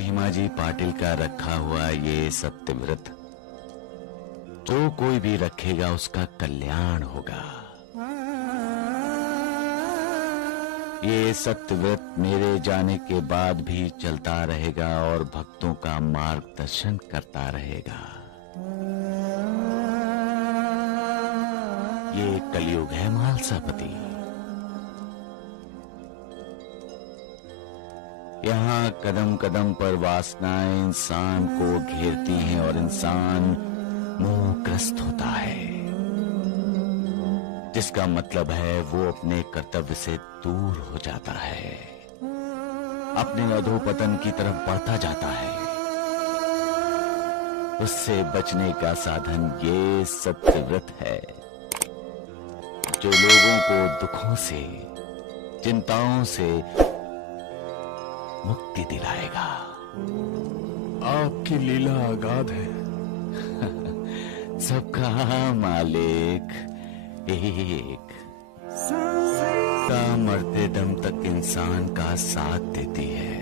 भीमाजी पाटिल का रखा हुआ ये सत्यव्रत जो कोई भी रखेगा उसका कल्याण होगा। ये सत्यव्रत मेरे जाने के बाद भी चलता रहेगा और भक्तों का मार्गदर्शन करता रहेगा। ये कलयुग है मालसापति। यहाँ कदम कदम पर वासनाएं इंसान को घेरती हैं और इंसान मोहग्रस्त होता है, जिसका मतलब है वो अपने कर्तव्य से दूर हो जाता है, अपने अधोपतन की तरफ बढ़ता जाता है। उससे बचने का साधन ये सत्यव्रत है जो लोगों को दुखों से, चिंताओं से मुक्ति दिलाएगा। आपकी लीला अगाध है। सबका मालिक एक, मरते दम तक इंसान का साथ देती है।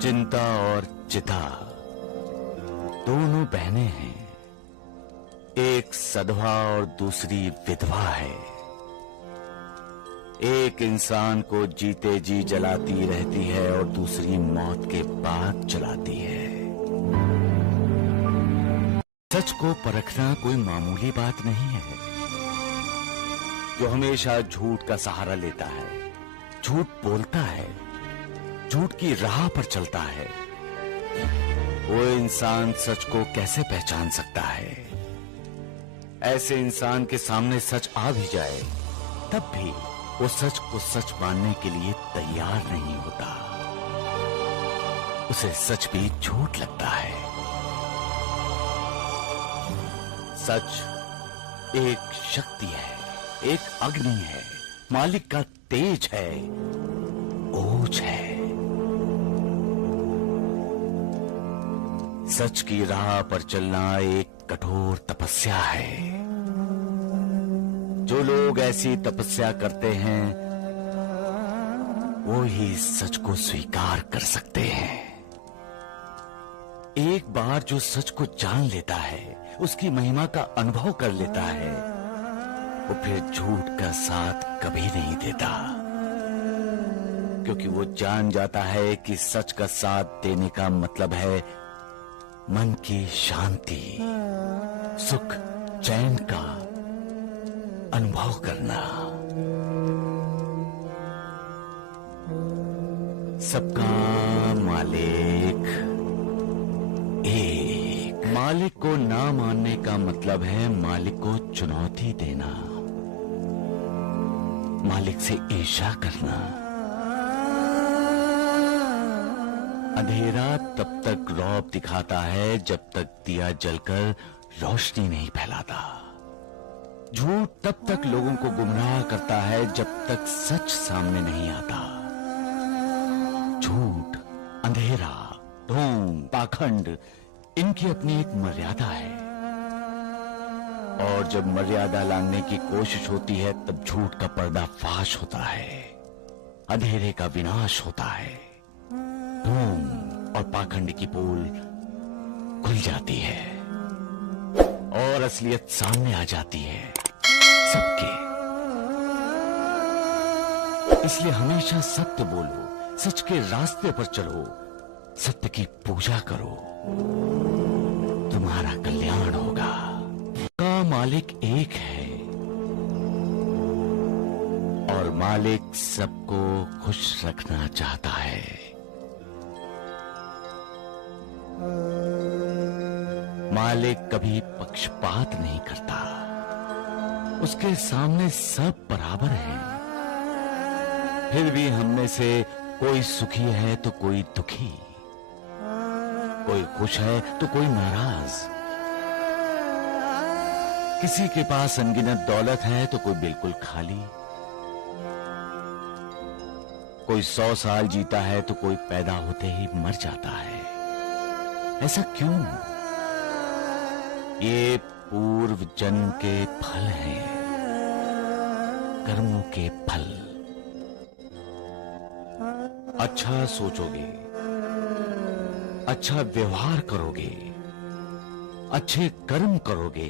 चिंता और चिता दोनों बहनें हैं, एक सधवा और दूसरी विधवा है। एक इंसान को जीते जी जलाती रहती है और दूसरी मौत के बाद जलाती है। सच को परखना कोई मामूली बात नहीं है। जो हमेशा झूठ का सहारा लेता है, झूठ बोलता है, झूठ की राह पर चलता है, वो इंसान सच को कैसे पहचान सकता है? ऐसे इंसान के सामने सच आ भी जाए तब भी वो सच को सच मानने के लिए तैयार नहीं होता। उसे सच भी झूठ लगता है। सच एक शक्ति है, एक अग्नि है, मालिक का तेज है, ओज है। सच की राह पर चलना एक कठोर तपस्या है। जो लोग ऐसी तपस्या करते हैं वो ही सच को स्वीकार कर सकते हैं। एक बार जो सच को जान लेता है, उसकी महिमा का अनुभव कर लेता है, वो फिर झूठ का साथ कभी नहीं देता, क्योंकि वो जान जाता है कि सच का साथ देने का मतलब है मन की शांति, सुख, चैन का अनुभव करना। सबका मालिक एक। मालिक को ना मानने का मतलब है मालिक को चुनौती देना, मालिक से ईर्ष्या करना। अंधेरा तब तक रौब दिखाता है जब तक दिया जलकर रोशनी नहीं फैलाता। झूठ तब तक लोगों को गुमराह करता है जब तक सच सामने नहीं आता। झूठ, अंधेरा, ढोंग, पाखंड, इनकी अपनी एक मर्यादा है, और जब मर्यादा लांघने की कोशिश होती है तब झूठ का पर्दाफाश होता है, अंधेरे का विनाश होता है, ढोंग और पाखंड की पोल खुल जाती है और असलियत सामने आ जाती है सबके। इसलिए हमेशा सत्य बोलो, सच के रास्ते पर चलो, सत्य की पूजा करो, तुम्हारा कल्याण होगा। का मालिक एक है और मालिक सबको खुश रखना चाहता है। मालिक कभी पक्षपात नहीं करता, उसके सामने सब बराबर हैं। फिर भी हम में से कोई सुखी है तो कोई दुखी, कोई खुश है तो कोई नाराज, किसी के पास अनगिनत दौलत है तो कोई बिल्कुल खाली, कोई 100 साल जीता है तो कोई पैदा होते ही मर जाता है। ऐसा क्यों? ये पूर्व जन्म के फल हैं, कर्मों के फल। अच्छा सोचोगे, अच्छा व्यवहार करोगे, अच्छे कर्म करोगे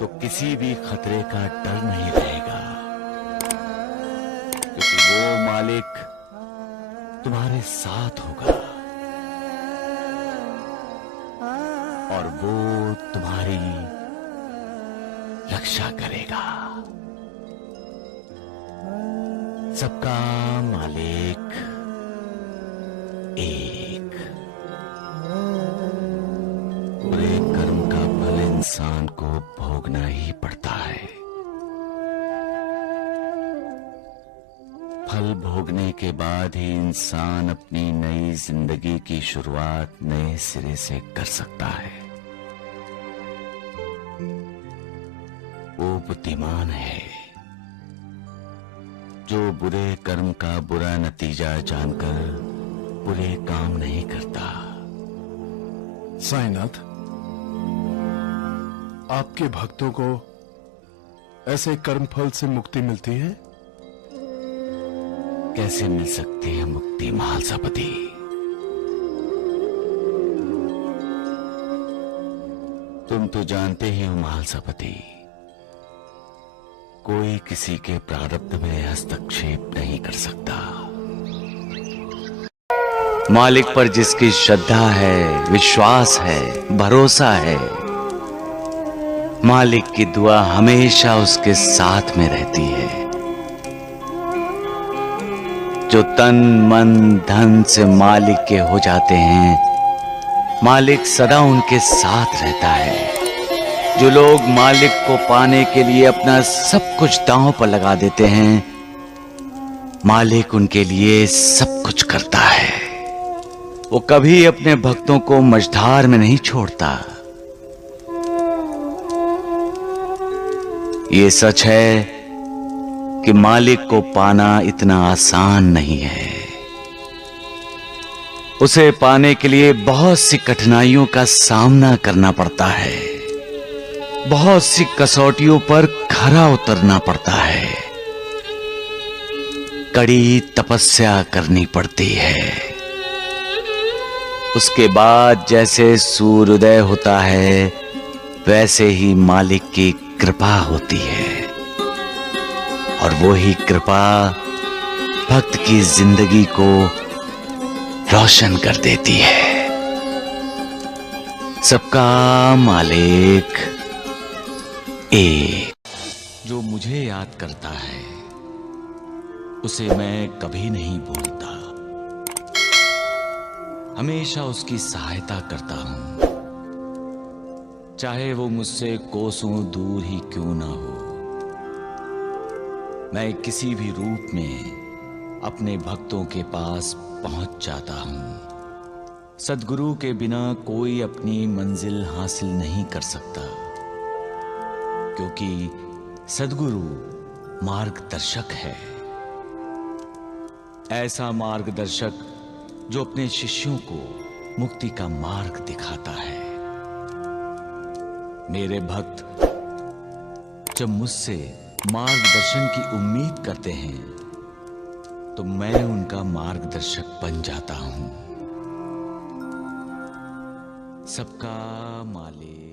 तो किसी भी खतरे का डर नहीं रहेगा, क्योंकि वो मालिक तुम्हारे साथ होगा और वो तुम्हारी रक्षा करेगा। सबका मालिक एक। बुरे कर्म का फल इंसान को भोगना ही पड़ता है। फल भोगने के बाद ही इंसान अपनी नई जिंदगी की शुरुआत नए सिरे से कर सकता है। वो बुद्धिमान है जो बुरे कर्म का बुरा नतीजा जानकर बुरे काम नहीं करता। साईनाथ, आपके भक्तों को ऐसे कर्मफल से मुक्ति मिलती है? कैसे मिल सकती है मुक्ति महालसापति? तुम तो जानते ही हो महालसापति, कोई किसी के प्रारब्ध में हस्तक्षेप नहीं कर सकता। मालिक पर जिसकी श्रद्धा है, विश्वास है, भरोसा है, मालिक की दुआ हमेशा उसके साथ में रहती है। जो तन मन धन से मालिक के हो जाते हैं, मालिक सदा उनके साथ रहता है। जो लोग मालिक को पाने के लिए अपना सब कुछ दांव पर लगा देते हैं, मालिक उनके लिए सब कुछ करता है। वो कभी अपने भक्तों को मझधार में नहीं छोड़ता। ये सच है कि मालिक को पाना इतना आसान नहीं है। उसे पाने के लिए बहुत सी कठिनाइयों का सामना करना पड़ता है, बहुत सी कसौटियों पर खरा उतरना पड़ता है, कड़ी तपस्या करनी पड़ती है। उसके बाद जैसे सूर्योदय होता है, वैसे ही मालिक की कृपा होती है और वो ही कृपा भक्त की जिंदगी को रोशन कर देती है। सबका मालिक एक। जो मुझे याद करता है उसे मैं कभी नहीं भूलता, हमेशा उसकी सहायता करता हूं, चाहे वो मुझसे कोसों दूर ही क्यों ना हो। मैं किसी भी रूप में अपने भक्तों के पास पहुंच जाता हूं। सद्गुरु के बिना कोई अपनी मंजिल हासिल नहीं कर सकता, क्योंकि सद्गुरु मार्गदर्शक है। ऐसा मार्गदर्शक जो अपने शिष्यों को मुक्ति का मार्ग दिखाता है। मेरे भक्त जब मुझसे मार्गदर्शन की उम्मीद करते हैं तो मैं उनका मार्गदर्शक बन जाता हूं। सबका मालिक।